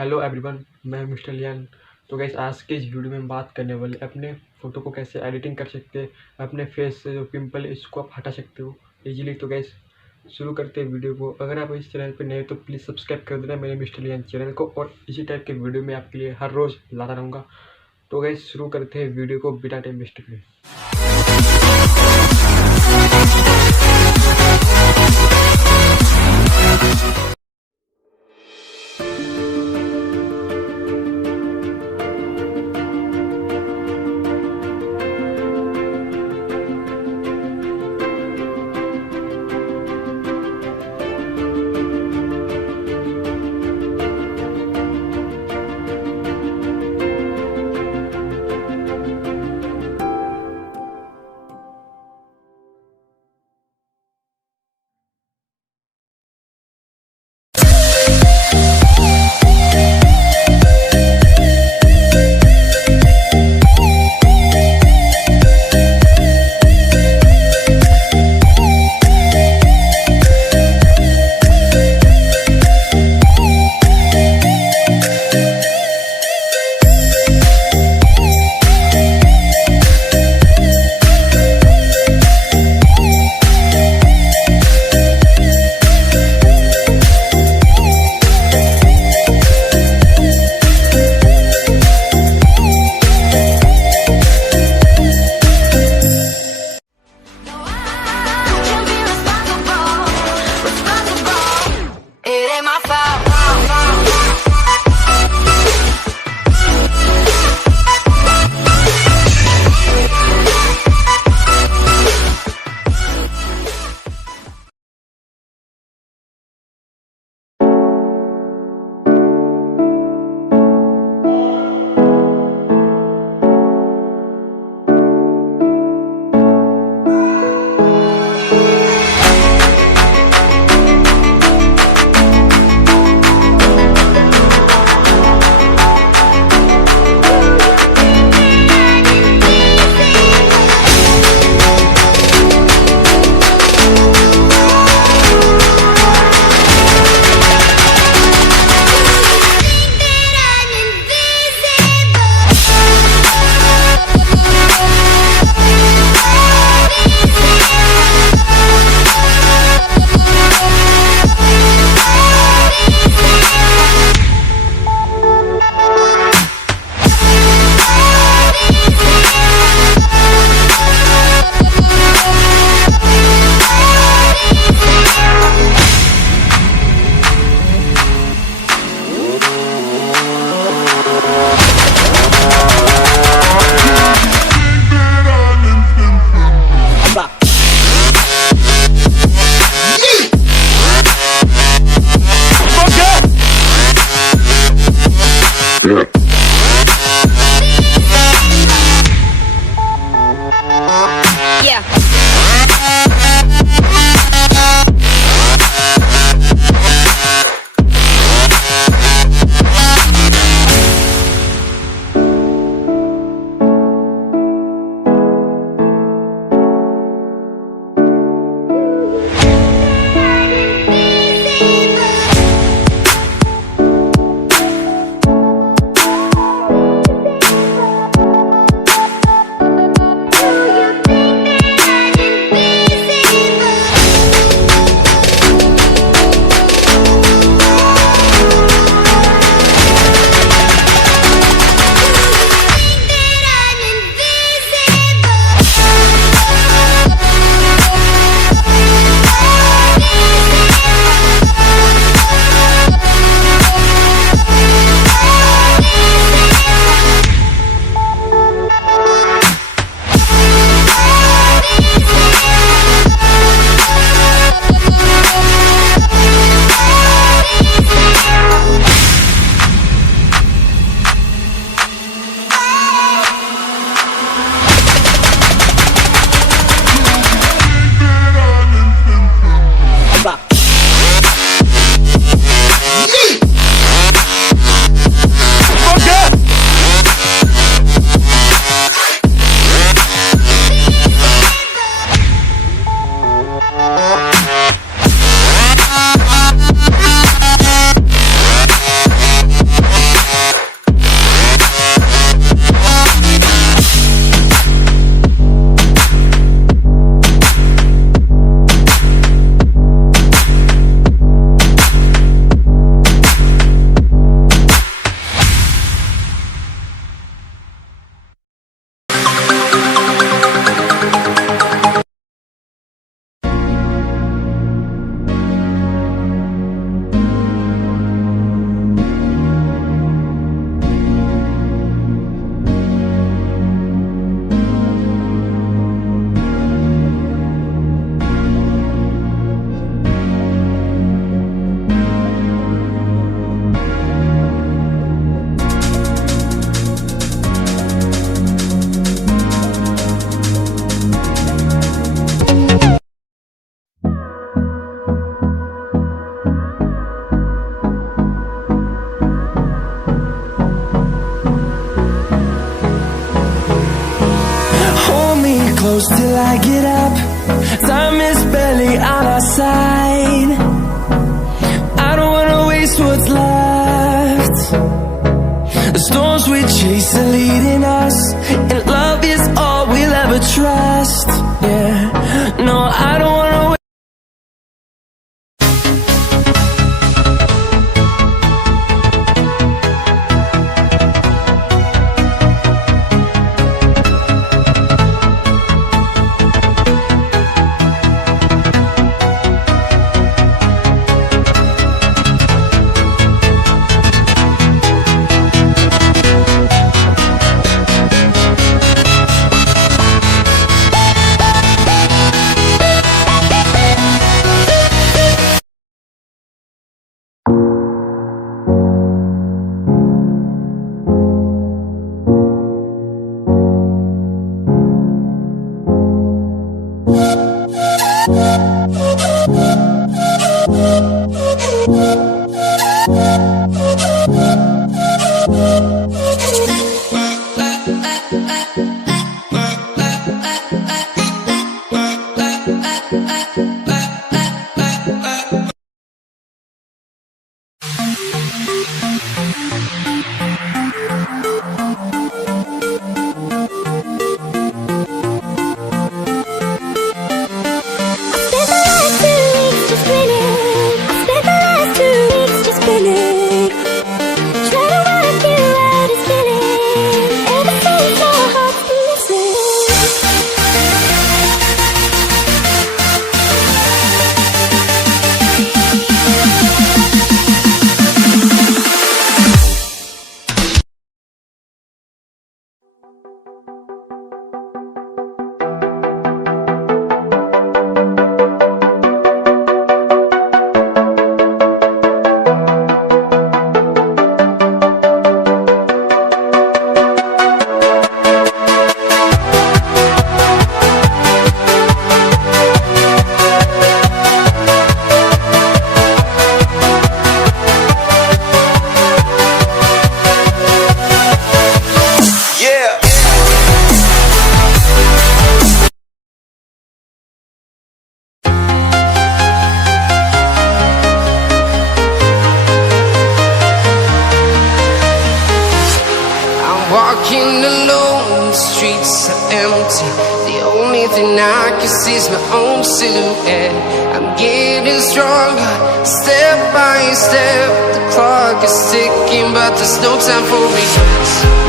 Hello everyone, मैं mister Lian. तो गाइस, आज के इस वीडियो में हम बात करने वाले अपने फ़ोटो को कैसे एडिटिंग कर सकते हैं। अपने फेस से जो पिंपल है इसको आप हटा सकते हो इजीली। तो गाइस, शुरू करते हैं वीडियो को। अगर आप इस चैनल पर नए हो तो प्लीज़ सब्सक्राइब कर देना मेरे मिस्टर लियान चैनल को, और इसी टाइप के वीडियो मैं आपके लिए हर रोज़ लाता रहूँगा। तो गाइस, शुरू करते हैं वीडियो को बिना टाइम वेस्ट करे। close till I get up. Time is barely on our side. I don't wanna waste what's left. The storms we chase are leading us, and love is all we'll ever trust. Yeah, no, I don't wanna wait. Walking alone, the streets are empty. The only thing I can see is my own silhouette. I'm getting stronger, step by step. The clock is ticking, but there's no time for regrets.